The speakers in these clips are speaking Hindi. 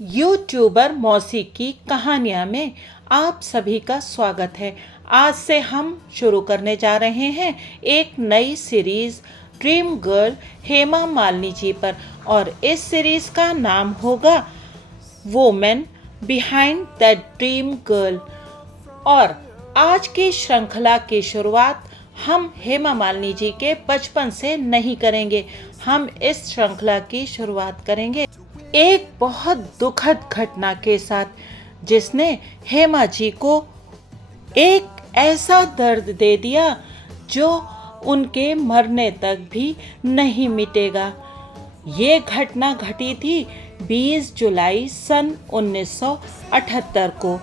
यूट्यूबर मौसी की कहानियाँ में आप सभी का स्वागत है। आज से हम शुरू करने जा रहे हैं एक नई series dream girl Hema Malini ji पर, और इस सीरीज़ का नाम होगा women behind the dream girl. और आज की श्रृंखला की शुरुआत हम हेमा मालिनी जी के बचपन से नहीं करेंगे। हम इस श्रृंखला की शुरुआत करेंगे एक बहुत दुखद घटना के साथ, जिसने हेमा जी को एक ऐसा दर्द दे दिया जो उनके मरने तक भी नहीं मिटेगा। ये घटना घटी थी 20 जुलाई सन 1978 को।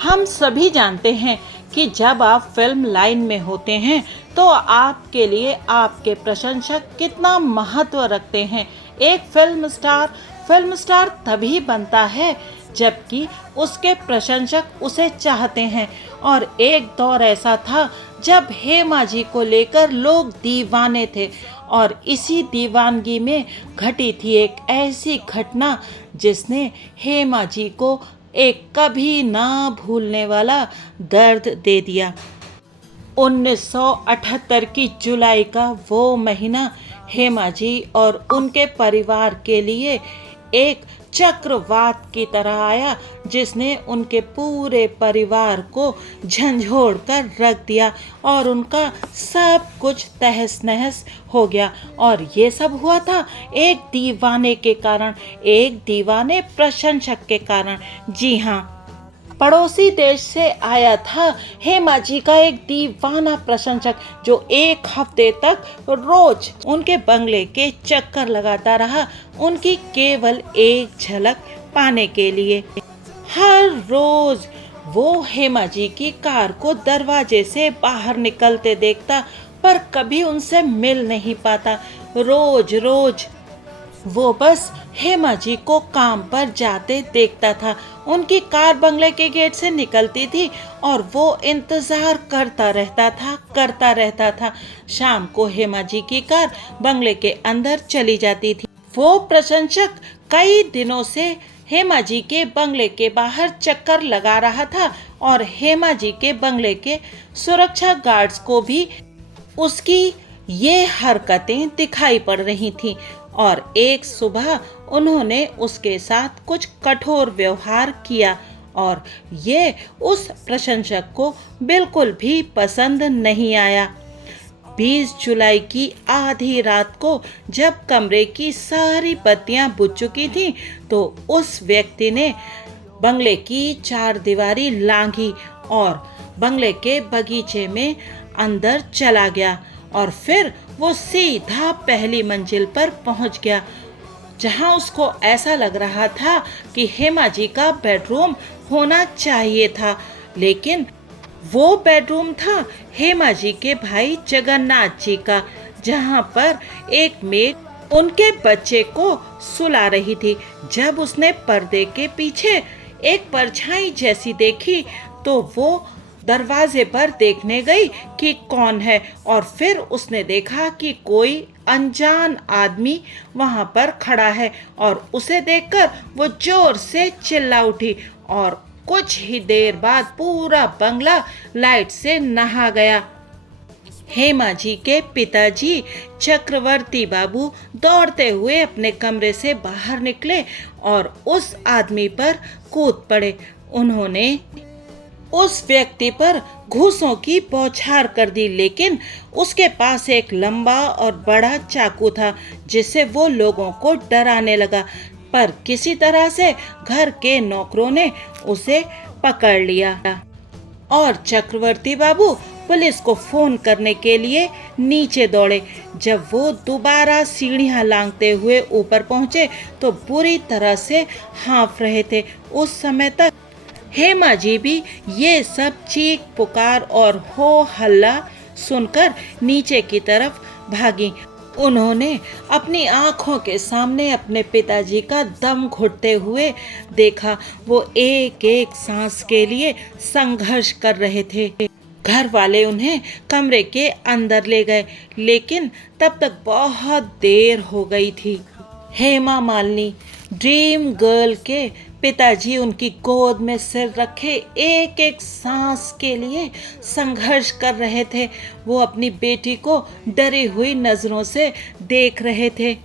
हम सभी जानते हैं कि जब आप फिल्म लाइन में होते हैं तो आपके लिए आपके प्रशंसक कितना महत्व रखते हैं। एक फिल्म स्टार तभी बनता है जबकि उसके प्रशंसक उसे चाहते हैं। और एक दौर ऐसा था जब हेमा जी को लेकर लोग दीवाने थे, और इसी दीवानगी में घटी थी एक ऐसी घटना जिसने हेमा जी को एक कभी ना भूलने वाला दर्द दे दिया। 1978 की जुलाई का वो महीना हेमा जी और उनके परिवार के लिए एक चक्रवात की तरह आया, जिसने उनके पूरे परिवार को झंझोड़ कर रख दिया और उनका सब कुछ तहस नहस हो गया। और ये सब हुआ था एक दीवाने के कारण, एक दीवाने प्रशंसक के कारण। जी हाँ, पड़ोसी देश से आया था हेमा जी का एक दीवाना प्रशंसक, जो एक हफ्ते तक रोज उनके बंगले के चक्कर लगाता रहा, उनकी केवल एक झलक पाने के लिए। हर रोज वो हेमा जी की कार को दरवाजे से बाहर निकलते देखता, पर कभी उनसे मिल नहीं पाता। रोज रोज वो बस हेमा जी को काम पर जाते देखता था। उनकी कार बंगले के गेट से निकलती थी और वो इंतजार करता रहता था। शाम को हेमा जी की कार बंगले के अंदर चली जाती थी। वो प्रशंसक कई दिनों से हेमा जी के बंगले के बाहर चक्कर लगा रहा था, और हेमा जी के बंगले के सुरक्षा गार्ड्स को भी उसकी ये हरकतें दिखाई पड़ रही थीं। और एक सुबह उन्होंने उसके साथ कुछ कठोर व्यवहार किया, और ये उस प्रशंसक को बिल्कुल भी पसंद नहीं आया। 20 जुलाई की आधी रात को जब कमरे की सारी बत्तियां बुझ चुकी थीं, तो उस व्यक्ति ने बंगले की चारदीवारी लांघी और बंगले के बगीचे में अंदर चला गया। और फिर वो सीधा पहली मंजिल पर पहुंच गया, जहां उसको ऐसा लग रहा था कि हेमा जी का बेडरूम होना चाहिए था। लेकिन वो बेडरूम था हेमा जी के भाई जगन्नाथ जी का, जहां पर एक मेड उनके बच्चे को सुला रही थी। जब उसने पर्दे के पीछे एक परछाई जैसी देखी, तो वो दरवाजे पर देखने गई कि कौन है, और फिर उसने देखा कि कोई अनजान आदमी वहां पर खड़ा है, और उसे देखकर वो जोर से चिल्ला उठी। और कुछ ही देर बाद पूरा बंगला लाइट से नहा गया। हेमा जी के पिताजी चक्रवर्ती बाबू दौड़ते हुए अपने कमरे से बाहर निकले और उस आदमी पर कूद पड़े। उन्होंने उस व्यक्ति पर घूंसों की बौछार कर दी, लेकिन उसके पास एक लंबा और बड़ा चाकू था, जिससे वो लोगों को डराने लगा। पर किसी तरह से घर के नौकरों ने उसे पकड़ लिया, और चक्रवर्ती बाबू पुलिस को फोन करने के लिए नीचे दौड़े। जब वो दोबारा सीढ़ियां लांघते हुए ऊपर पहुंचे, तो बुरी तरह से हाँफ रहे थे। उस समय तक हेमा जी भी ये सब चीख पुकार और हो हल्ला सुनकर नीचे की तरफ भागी। उन्होंने अपनी आंखों के सामने अपने पिताजी का दम घुटते हुए देखा। वो एक एक सांस के लिए संघर्ष कर रहे थे। घर वाले उन्हें कमरे के अंदर ले गए, लेकिन तब तक बहुत देर हो गई थी। हेमा मालिनी ड्रीम गर्ल के पिताजी उनकी गोद में सिर रखे एक एक सांस के लिए संघर्ष कर रहे थे। वो अपनी बेटी को डरी हुई नजरों से देख रहे थे।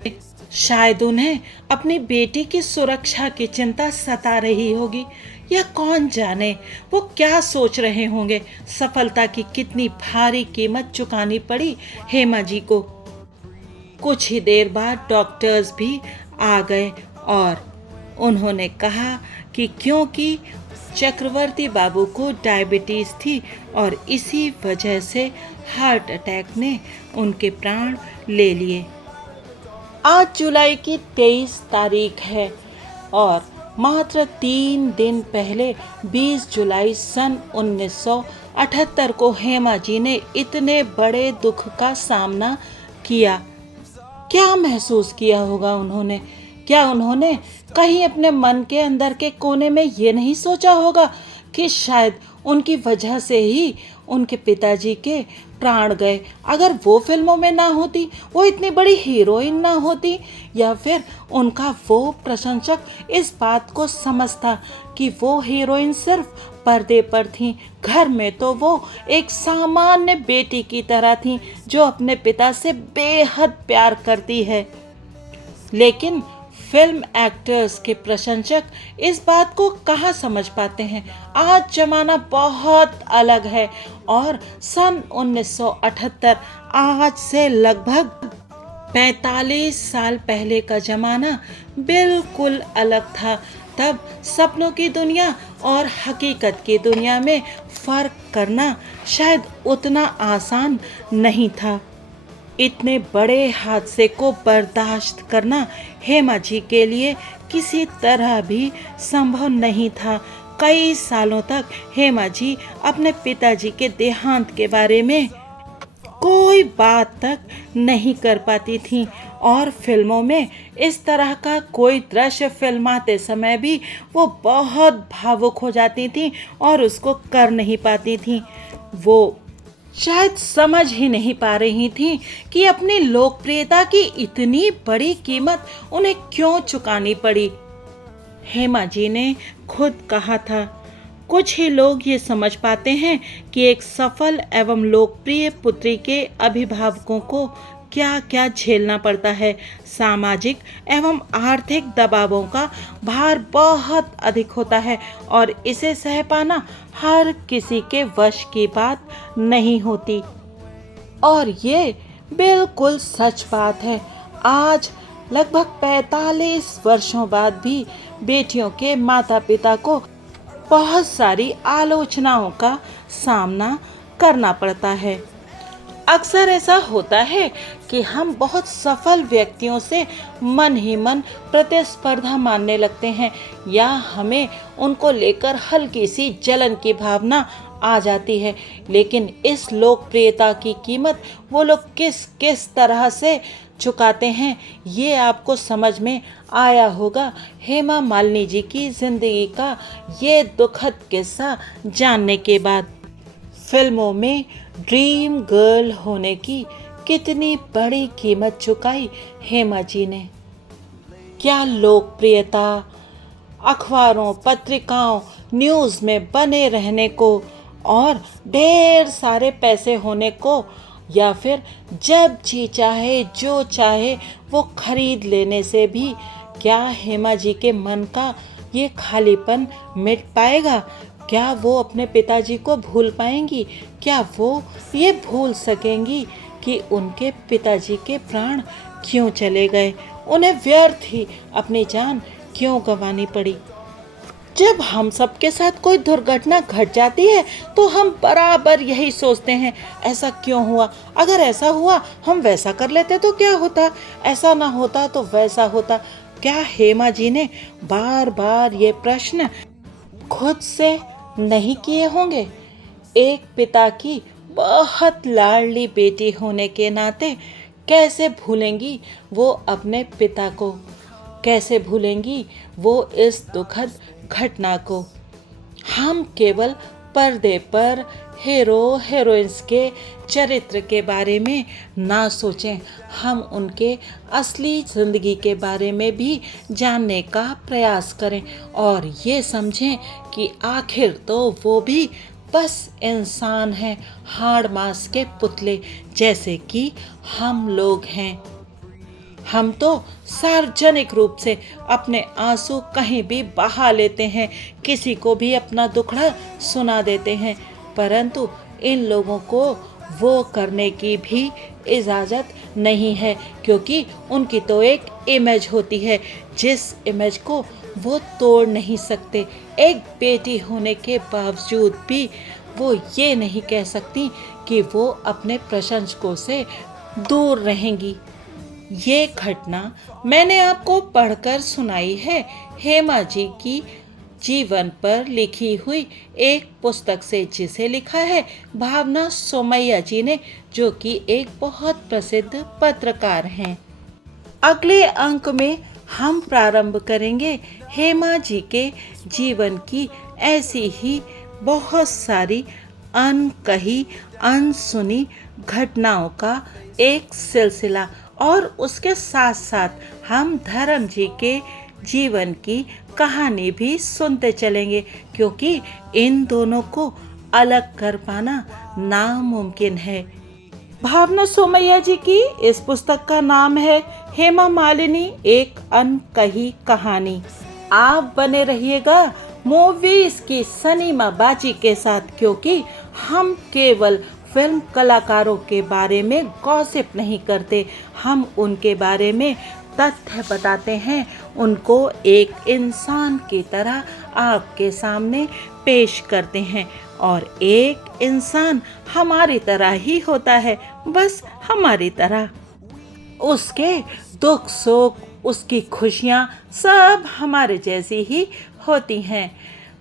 शायद उन्हें अपनी बेटी की सुरक्षा की चिंता सता रही होगी, या कौन जाने वो क्या सोच रहे होंगे। सफलता की कितनी भारी कीमत चुकानी पड़ी हेमा जी को। कुछ ही देर बाद डॉक्टर्स भी आ गए और उन्होंने कहा कि क्योंकि चक्रवर्ती बाबू को डायबिटीज थी और इसी वजह से हार्ट अटैक ने उनके प्राण ले लिए। आज जुलाई की 23 तारीख है और मात्र 3 दिन पहले 20 जुलाई सन 1978 को हेमा जी ने इतने बड़े दुख का सामना किया। क्या महसूस किया होगा उन्होंने? क्या उन्होंने कहीं अपने मन के अंदर के कोने में ये नहीं सोचा होगा कि शायद उनकी वजह से ही उनके पिताजी के प्राण गए? अगर वो फिल्मों में ना होती, वो इतनी बड़ी हीरोइन ना होती, या फिर उनका वो प्रशंसक इस बात को समझता कि वो हीरोइन सिर्फ पर्दे पर थी, घर में तो वो एक सामान्य बेटी की तरह थी जो अपने पिता से बेहद प्यार करती है। लेकिन फिल्म एक्टर्स के प्रशंसक इस बात को कहाँ समझ पाते हैं। आज जमाना बहुत अलग है और सन 1978 आज से लगभग 45 साल पहले का जमाना बिल्कुल अलग था। तब सपनों की दुनिया और हकीकत की दुनिया में फर्क करना शायद उतना आसान नहीं था। इतने बड़े हादसे को बर्दाश्त करना हेमा जी के लिए किसी तरह भी संभव नहीं था। कई सालों तक हेमा जी अपने पिताजी के देहांत के बारे में कोई बात तक नहीं कर पाती थी और फिल्मों में इस तरह का कोई दृश्य फिल्माते समय भी वो बहुत भावुक हो जाती थी और उसको कर नहीं पाती थी। वो शायद समझ ही नहीं पा रही थी कि अपनी लोकप्रियता की इतनी बड़ी कीमत उन्हें क्यों चुकानी पड़ी। हेमा जी ने खुद कहा था, कुछ ही लोग ये समझ पाते हैं कि एक सफल एवं लोकप्रिय पुत्री के अभिभावकों को क्या क्या झेलना पड़ता है। सामाजिक एवं आर्थिक दबावों का भार बहुत अधिक होता है और इसे सह पाना हर किसी के वश की बात नहीं होती। और ये बिल्कुल सच बात है। आज लगभग 45 वर्षों बाद भी बेटियों के माता पिता को बहुत सारी आलोचनाओं का सामना करना पड़ता है। अक्सर ऐसा होता है कि हम बहुत सफल व्यक्तियों से मन ही मन प्रतिस्पर्धा मानने लगते हैं या हमें उनको लेकर हल्की सी जलन की भावना आ जाती है। लेकिन इस लोकप्रियता की कीमत वो लोग किस किस तरह से चुकाते हैं, ये आपको समझ में आया होगा हेमा मालिनी जी की जिंदगी का ये दुखद किस्सा जानने के बाद। फिल्मों में ड्रीम गर्ल होने की कितनी बड़ी कीमत चुकाई हेमा जी ने। क्या लोकप्रियता, अखबारों, पत्रिकाओं, न्यूज़ में बने रहने को और ढेर सारे पैसे होने को, या फिर जब जी चाहे जो चाहे वो खरीद लेने से भी क्या हेमा जी के मन का ये खालीपन मिट पाएगा? क्या वो अपने पिताजी को भूल पाएंगी? क्या वो ये भूल सकेंगी कि उनके पिताजी के प्राण क्यों चले गए? उन्हें व्यर्थ ही अपनी जान क्यों गंवानी पड़ी? जब हम सबके साथ कोई दुर्घटना घट जाती है तो हम बराबर यही सोचते हैं, ऐसा क्यों हुआ? अगर ऐसा हुआ हम वैसा कर लेते तो क्या होता? ऐसा ना होता तो वैसा होता। क्या हेमा जी ने बार बार ये प्रश्न खुद से नहीं किए होंगे? एक पिता की बहुत लाडली बेटी होने के नाते कैसे भूलेंगी वो अपने पिता को? कैसे भूलेंगी वो इस दुखद घटना को? हम केवल पर्दे पर हीरो हीरोइंस के चरित्र के बारे में ना सोचें, हम उनके असली ज़िंदगी के बारे में भी जानने का प्रयास करें और ये समझें कि आखिर तो वो भी बस इंसान हैं, हाड़ मांस के पुतले जैसे कि हम लोग हैं। हम तो सार्वजनिक रूप से अपने आंसू कहीं भी बहा लेते हैं, किसी को भी अपना दुखड़ा सुना देते हैं, परंतु इन लोगों को वो करने की भी इजाज़त नहीं है, क्योंकि उनकी तो एक इमेज होती है जिस इमेज को वो तोड़ नहीं सकते। एक बेटी होने के बावजूद भी वो ये नहीं कह सकती कि वो अपने प्रशंसकों से दूर रहेंगी। ये घटना मैंने आपको पढ़कर सुनाई है हेमा जी की जीवन पर लिखी हुई एक पुस्तक से, जिसे लिखा है भावना सोमैया जी ने, जो कि एक बहुत प्रसिद्ध पत्रकार हैं। अगले अंक में हम प्रारंभ करेंगे हेमा जी के जीवन की ऐसी ही बहुत सारी अनकही अनसुनी घटनाओं का एक सिलसिला, और उसके साथ साथ हम धर्म जी के जीवन की कहानी भी सुनते चलेंगे, क्योंकि इन दोनों को अलग कर पाना नामुमकिन है। भावना सोमैया जी की इस पुस्तक का नाम है हेमा मालिनी एक अनकही कहानी। आप बने रहिएगा मूवीज की सनीमा बाजी के साथ, क्योंकि हम केवल फिल्म कलाकारों के बारे में गॉसिप नहीं करते, हम उनके बारे में तथ्य बताते हैं, उनको एक इंसान की तरह आपके सामने पेश करते हैं। और एक इंसान हमारी तरह ही होता है, बस हमारी तरह। उसके दुख सुख, उसकी खुशियाँ सब हमारे जैसी ही होती हैं।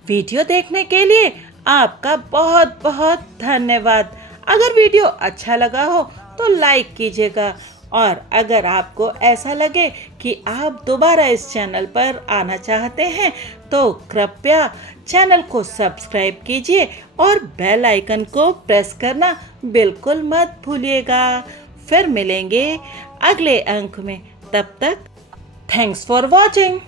वीडियो देखने के लिए आपका बहुत बहुत धन्यवाद। अगर वीडियो अच्छा लगा हो तो लाइक कीजिएगा, और अगर आपको ऐसा लगे कि आप दोबारा इस चैनल पर आना चाहते हैं तो कृपया चैनल को सब्सक्राइब कीजिए और बेल आइकन को प्रेस करना बिल्कुल मत भूलिएगा। फिर मिलेंगे अगले अंक में, तब तक थैंक्स फॉर वॉचिंग।